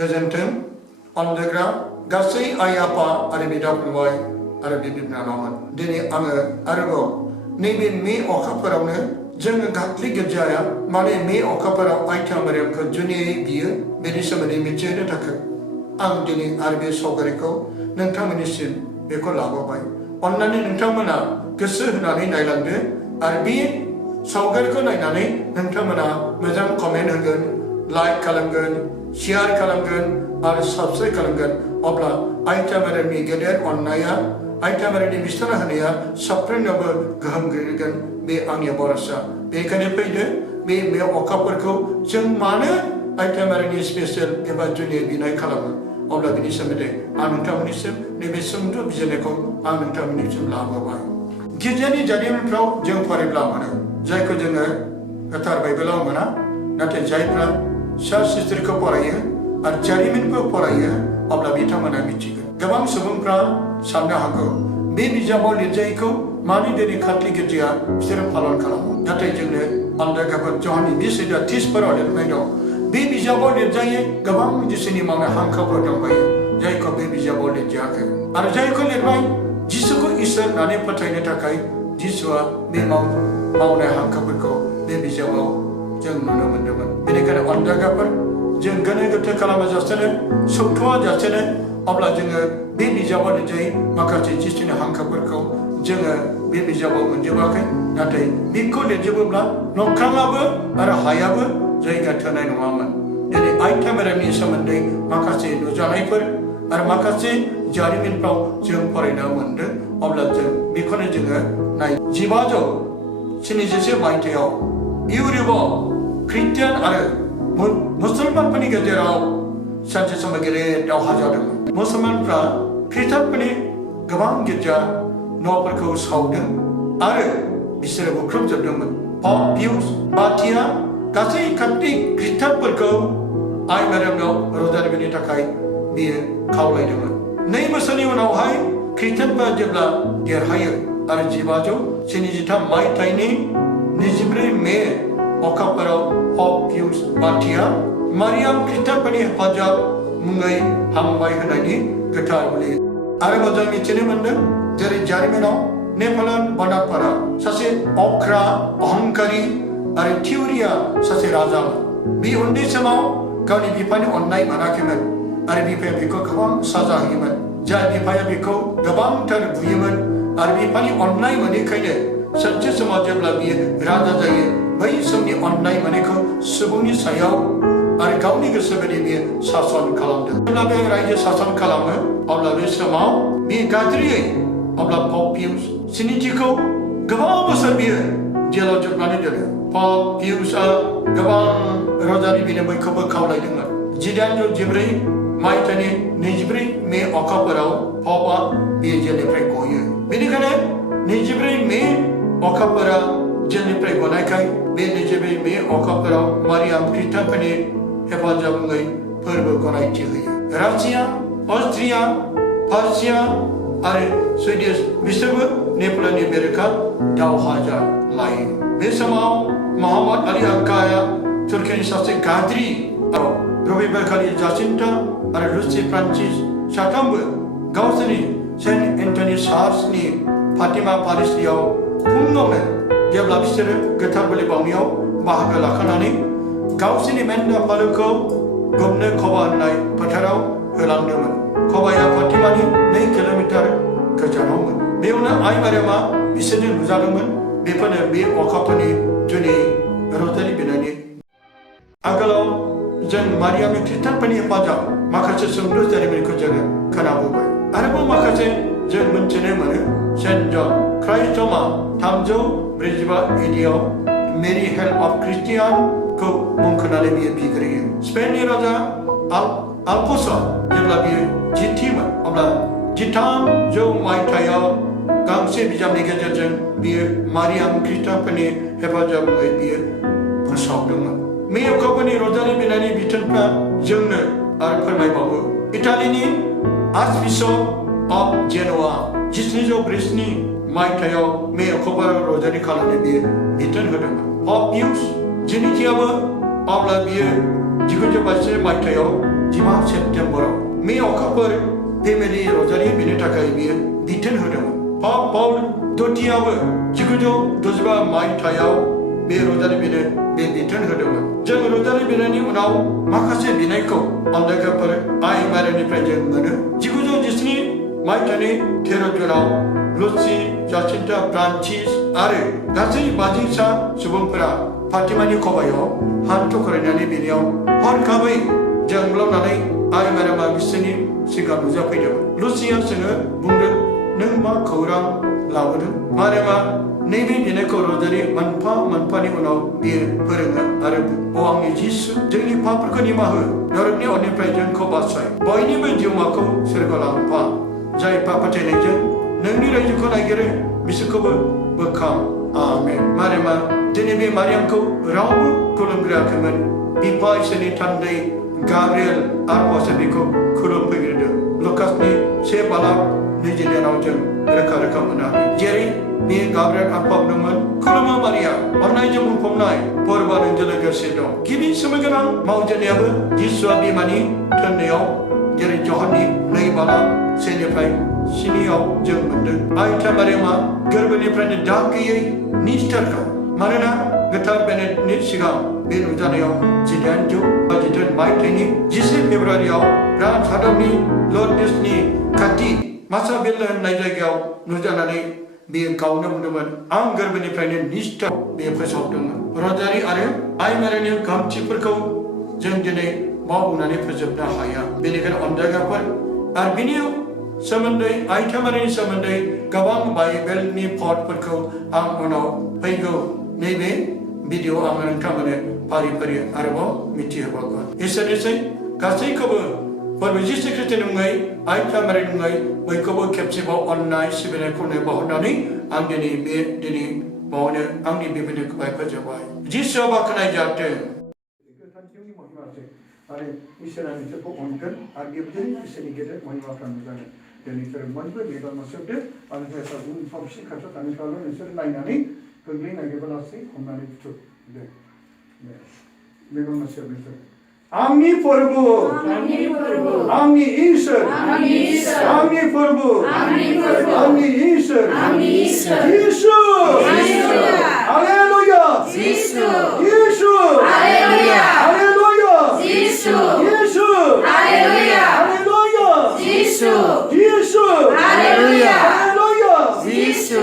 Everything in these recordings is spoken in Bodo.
Gazenton, on the ground, Gassi Ayapa, Arabida Pumai, Arabidinaman, Dini Anga, Arago, Nibin me or Caparone, General Gatliga Jaya, Mane me or Capara, Itamariam, Juni Beer, Medisamani Mijay Taka, Dini Arabi Sogarico, Nantamanisim, Becolabo by. On Nani Nantamana, Gassu Nani Island, Arabi, Sogarico Nani, Nantamana, Madame Comenhagan, like Kalangan. Share Kalangan or Subse Kalangan, Obla, Itamarani Gader on Naya, Itamarani Mistana Hania, Suprenable Gaham Gilligan, Be Anya Borasa, Be Canepede, Be Me Okaperco, Jung Mana, Itamarani Special, Eva Junior Bina Kalama, Obla Binisamede, Amintaminism, Nebisum to Bizeneco, Amintaminism Lava. Gijani Jadim Pro, Jung Pariblamana, Jaiko Jenga, Qatar by Belamana, not a Jaipra. Sisteriko poraya, ar jarimin ko poraya, abla bita mana michiga. Gabang subungpra samna hago. Be bijabo lijaiko, mani deni khatli ke jia, sira palon kalam. Natai jengne anda kapat johani bisida tis parole meno. Be bijabo lijaye, gabang jisini mana hangka potong bayi. Jaiko be bijabo lijake. Ar jaiko lirbai, jisuko isar nane patai netakai, jiswa be mau na hangka potko, be bijabo. Jeng mana mendapat. Ini kerana anda kapar, jeng gana kita kalau macam mana, subtua jastene, abla jeng baby jawab dijai, maka cici ni hang kapar kau, jeng baby jawab menjawabkan, nanti biko dia jawablah, nongkrong apa, ada hayab, jai kata naik nama. Jadi item ada ni samandai, maka cici nujanai per, ada maka cici jari min pau jeng parina mende, abla jeng biko ni jeng naik jiwa jo, sini jese main tiaw, iuribo. Christian ada Musliman pani gajerau saja sama gere dau hajadam Musliman pra Christian pani gabang geja no perkau saudam ada bisara bukrum jadam Paul Pius Batia kasih kanti Christian perkau ai maram no Rosary bini takai bi kau lai dam nei masani wanau hai Christian ba jebla dia haya ada jibajo sini jita mai taini nijibre me Okaparo Paul Pius Batia Mariam kita pani hajab mungai hambai hanani getar beli. Ada macam ni cini mana dari jari mana Nepalan banyak para sasi okra ahankari ada teoria sasi raja. Bi undi semau kau ni bipani online mana kemen ada bipaya biko kawang saja himan jadi bipaya biko gabang ter buiman ada bipani online mana kaya saja semua jabla bi raja jaya. Bayi semni online mereka sebunyi sayau, ada kau ni kesebeli dia sasan kalam dah. Jumlah yang raja sasan kalam, abla bersama bi gadri, abla Paul Pius. Sini jiko gawang besar dia, dia lojot mana dia. Paul Pius gawang Rosary bina mereka berkau lagi dengar. Jidan jo jibri, mai tani nijibri me okaparau, papa bi jadi prekoye. Bini kene nijibri me okapara. Jadi pregonai kai, bini jebe me okapara Mariam Krishna pani hepajab ngai perbu konai cili. Rusia, Austria, Persia, are Swedish, Bisbu, Nepal ni Amerika, dau hajar lain. Bersama Muhammad Ali Akaya, Turki sasi Gadri, Robi Berkali Jacinta, are Rusi Prancis, Chakambu, Gausani, Saint Anthony Sars ni Fatima Paris liau, Pungomen. Dia berlapis getar boleh bangiau bahagia lakanani. Kau sini menda paluko gomne koba nai patarau helang demen. Koba yang Fatima ni 9 kilometer ke jauh. Beuna ai marema bisa dia luzalumen. Bepana be okapani juni Rosary binani. Agalau jan Maria Krishna pani paja maka sesungguh dari mereka jaga kanabu bay. Arabu maka jan mencene mana Saint John Christ Thomas Tamjo Brisbane India Mary Help of Christian को मुंखनाले भी बिगड़ी है स्पेन ने राजा अल्पोसा जब लगी जिठी में अपना जिठाम जो माइटाया काम से बिजाम निकल जाते भी मारियाम क्रिस्टा पने हेफाजाब में भी फंसाव दंगा मैं अब कपनी रोजारी बिनानी बिटन पर जंगने आर फरमाई बाबू इटाली ने आर्चबिशप ऑफ जेनोआ जिसने जो ब्रिस्नी माइटाया मैं अब कपर रोजारी खाने भी बिटन होता Paul Pius Jini tiaba Abla biye jika je baca maitayau 15 सेप्टेम्बराव May अखाफोर फेमिलि रजारि बेनि थाखाय बियो बिथोन होदोंमोन। पाउल दथियाबो 1965 मायथाइयाव बे रजारि बिनो बे बिथोन होदोंमोन। जों रजारि बिनायनि उनाव माखासे बिनायखौ अन्दायगाफोर आइ मारिनिफ्राय जों मोनो। 1917 मायथाइनि 13 जुनाव लुसि जासिन्टा फ्रान्सिस आरो गासै 50सा सुबुंफोरा फातिमानि खबायाव हान्थु खरायनानै बेनियाव हरखाबै जोंब्लावनानै आइ मारिमा बिसोरनि सिगां नुजाफैदोंमोन। लुसिया जोङो बुंदों, नों मा खौरां लाबोदों? मारिमा नैबे बिनायखौ रजारि मोनफा मोनफानि उनाव बियो फोरोङो आरो आंनि जिसु जोंनि पापफोरखौ निमाहा हो, नरकनि अरनिफ्राय जोंखौ बासाय, बयनिबो जिउमाखौ सोरगोआव लांफा, जाय पाप फोथायनायजों नोंनि रायजोखौ नागिरो बिसोरखौबो बोखां, आमेन। मारिमा दिनै बे मारियामखौ रावबो खुलुमग्राखैमोन। बिफा इसोरनि थान्दै गाब्रिएल आफासो बिखौ खुलुमफैग्रोदों। लुकासनि 1:20 जों रोखा रोखा मोननो हायो। जेरै बे गाब्रिएल आफा बुंदोंमोन, खुलुमो मारिया, अननायजों बुंफबनाय, बोरबा नोंजों लोगोसे दं। गिबि सोमोगोनां मावजेननायाबो जिसुआ बिमानि थोननायाव जेरै जहाननि 2:1-7 जों मोनदों। आइथा मारियामा गोरबोनिफ्रायनो दाग गैयै निस्थारखा, मानोना गोथार बेनेटनि सिगां बे नुजानायाव 1852 मायथाइनि 10 फेब्रुआरियाव फ्रान्स हादरनि लर्डनेसनि खाथि मासाबेल्ला होननाय जायगायाव नुजानानै बेयो गावनो बुंदोंमोन, आं गोरबोनिफ्रायनो निस्थार बे फोसावदोंमोन। रजारि आरो आइ मारिनि गाहामथिफोरखौ जों दिनै मावनानै फोजोबनो हाया। बेनिखायनो अनजायग्राफोर आरो बिनि सोमोन्दै आइथा मारिनि सोमोन्दै गोबां बाइबेलनि पदफोरखौ आं उनाव फैगौ नैबे भिडिअ आङो नोंथांमोननो फारि फारि आरोबाव मिथिहोबावगोन। इसोरनिसै गासैखौबो फोरबो जिसु ख्रिस्टनि मुङै आइथा मारिनि मुङै बयखौबो खेबसेबाव अननाय सिबिनाय खुलुमनाय बावहरनानै आं दिनै बावनो आंनि बिबुंथिखौ फोजोबबाय। जिसुआ बाख्नाय जाथों। आरो इसोरा नोंसोरखौ अनगोन आरो बेबायदिनो इसोरनि गेदेर महिमाफ्रा नुजागोन। नोंसोर बयबो मेगन मोसेबदो आरो जायफ्रा गुबुन साबसिन खाथियाव थानायफ्राल' नोंसोर नायनानै गोग्लै नागिरबालासै हमनानै बुथुम दे मेगन मोसेब नोंसोर। आंनि फोरबो, आंनि इसोर, आंनि फोरबो, आंनि इसोर, जिसु, हालेलुया, जिसु, हालेलुया, हालेलुया, जिसु, हालेलुया, हालेलुया, जिसु, हालेलुया, हालेलुया, जिसु,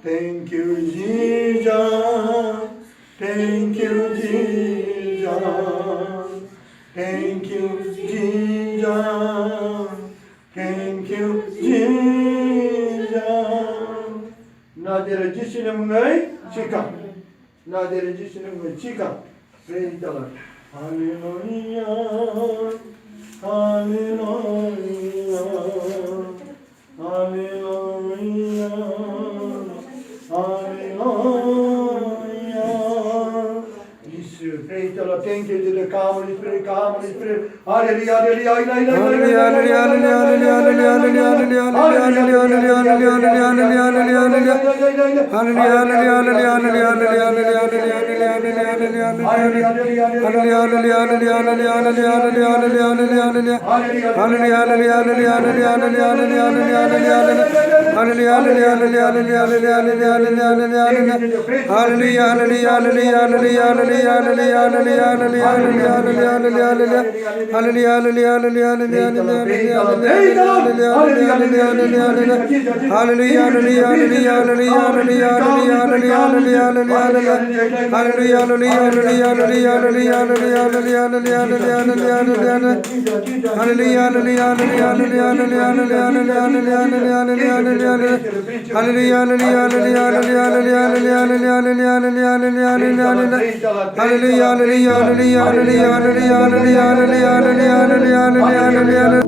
Thank you, Jesus. Thank you, Jesus. Thank you, Jesus. Thank you, Jesus. Nadir Jisine Mungai, Chika. Nadir Jisine Mungai, Chika. Praise the Lord. Hallelujah. Hallelujah. Hallelujah. Hallelujah. Jesus, praise the Lord. Thank you to the Holy Spirit, Holy Spirit. Hallelujah. Hallelujah.